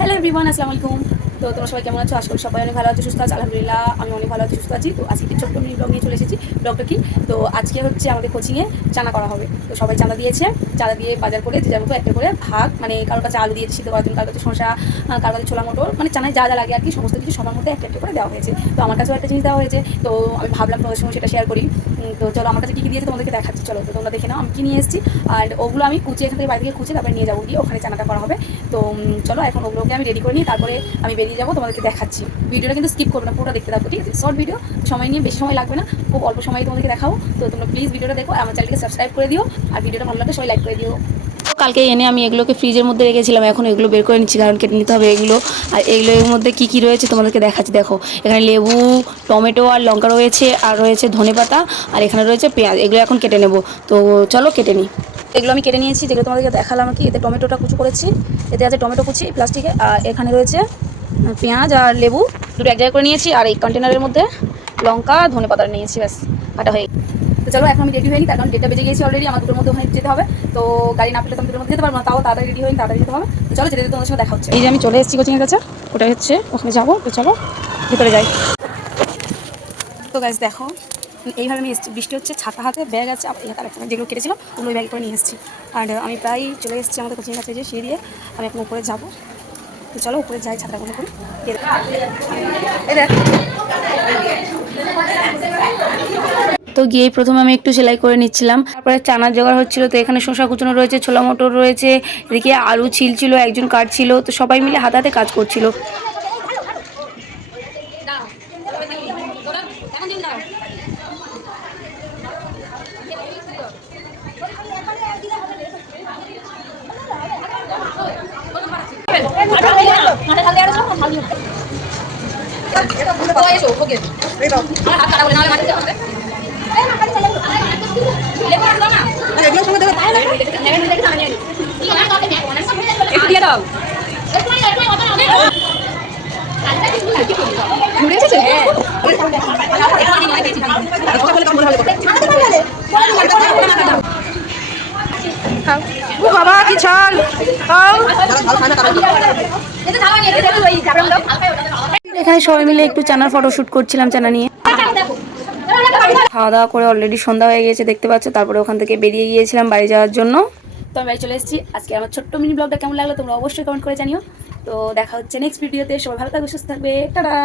Hello everyone, আসসালামু আলাইকুম। তো তোমরা সবাই কেমন আছো? আশা করি সবাই অনেক ভালো আছো, সুস্থ আছো। আলহামদুলিল্লাহ আমি অনেক ভালো আছি, সুস্থ আছি। তো আজকে একটি ছোট্ট মিনি ব্লগ নিয়ে চলে এসেছি। ব্লগটা কি, তো আজকে হচ্ছে আমাদের কোচিংয়ে চাঁদা করা হবে। তো সবাই চাঁদা দিয়েছে, চাঁদা দিয়ে বাজার করে যে যার মতো একটা করে ভাগ, মানে কারোর কাছে আলু দিয়েছে সিদ্ধ করার জন্য, কারোর কাছে শসা, কারোর কাছে ছোলা মটর, মানে চানায় যা যা লাগে আর কি সমস্ত কিছু সবার মধ্যে একটা একটা করে দেওয়া হয়েছে। তো আমার কাছেও একটা জিনিস দেওয়া হয়েছে, তো আমি ভাবলাম তোমাদের সঙ্গে সেটা শেয়ার করি। তো চলো আমার কাছে কী কী দিয়েছে তোমাদেরকে দেখাচ্ছি, চলো তো তোমরা দেখে নাও আমি কী নিয়ে এসেছি। আর ওগুলো আমি কুচিয়ে এখান থেকে বাইরে থেকে কুচিয়ে তারপরে নিয়ে যাবো, গিয়ে ওখানে চানাটা করা হবে। তো চলো এখন ওগুলোকে আমি রেডি করে নিই, তারপরে আমি বেরিয়ে যাবো, তোমাদেরকে দেখাচ্ছি। ভিডিওটা কিন্তু স্কিপ করবে না, পুরোটা দেখতে থাকো, ঠিক আছে? শর্ট ভিডিও, সময় নিয়ে বেশি সময় লাগবে না, খুব অল্প সময় তোমাদেরকে দেখাও। তো তোমরা প্লিজ ভিডিওটা দেখো, আমার চ্যানেলকে সাবস্ক্রাইব করে দিও, আর ভিডিওটা ভালো লাগলে সবাই লাইক করে দিও। কালকে এনে আমি এগুলোকে ফ্রিজের মধ্যে রেখেছিলাম, এখন এগুলো বের করে নিচ্ছি কারণ কেটে নিতে হবে এগুলো। আর এর মধ্যে কী কী রয়েছে তোমাদেরকে দেখাচ্ছি, দেখো এখানে লেবু, টমেটো আর লঙ্কা রয়েছে, আর রয়েছে ধনেপাতা, আর এখানে রয়েছে পেঁয়াজ। এগুলো এখন কেটে নেব, তো চলো কেটে নিই। এগুলো আমি কেটে নিয়েছি, যেগুলো তোমাদেরকে দেখালাম কি। এতে টমেটোটা কুচি করেছি, এতে আছে টমেটো কুচি প্লাস্টিকে, আর এখানে রয়েছে পেঁয়াজ আর লেবু দুটো এক জায়গায় করে নিয়েছি, আর এই কন্টেনারের মধ্যে লঙ্কা ধনেপাতা নিয়েছি, ব্যাস কাটা হয়ে। তো চলো এখন আমি রেডি হয়নি, তার কারণ ডেটটা বেজে গিয়েছি অলরেডি, আমার দুটোর মধ্যে ওখানে যেতে হবে। তো গাড়ি না পেলে তো আমি দুটোর মধ্যে যেতে পারবো না, তাও তাড়াতাড়ি রেডি হয়নি, তাড়াতাড়ি যেতে হবে। তো চলো যেতে যেতে তোমাদের সঙ্গে দেখা হচ্ছে। এই যে আমি চলে এসেছি কোচিংয়ের কাছে, ওটাই হচ্ছে ওখানে যাবো, তো চলো ভিতরে যাই। তো গাইস দেখো এইভাবে আমি এসেছি, বৃষ্টি হচ্ছে, ছাতা হাতে, ব্যাগ আছে, কালেকশন যেগুলো কেটেছিল ওগুলো ব্যাগ করে নিয়ে এসেছি। আর আমি প্রায় চলে এসেছি আমাদের কোচিংয়ের কাছে, যে সিঁড়ি দিয়ে আমি এখন উপরে যাবো। তো চলো উপরে যাই, ছাতাটা বন্ধ করি। তো গিয়েই প্রথমে আমি একটু সেলাই করে নিচ্ছিলাম, তারপরে চানার জোগাড় হচ্ছিল। তো এখানে শসা কুচানো রয়েছে, ছোলা মটর রয়েছে, এদিকে আলু ছিল, একজন কাটছিল। তো সবাই মিলে হাতে হাতে কাজ করছিল। বাবা কি ছাল, এখানে সবাই মিলে একটু চানার ফটোশুট করছিলাম, চানা নিয়ে। খাওয়া দাওয়া করে অলরেডি সন্ধ্যা হয়ে গিয়েছে, দেখতে পাচ্ছ। তারপরে ওখান থেকে বেরিয়ে গিয়েছিলাম বাড়ি যাওয়ার জন্য। তো আমি বাড়ি চলে এসেছি। আজকে আমার ছোট্ট মিনি ব্লগটা কেমন লাগলো তোমরা অবশ্যই কমেন্ট করে জানিও। তো দেখা হচ্ছে নেক্সট ভিডিওতে, সবাই ভালো থাকবে, সুস্থ থাকবে, টাটা।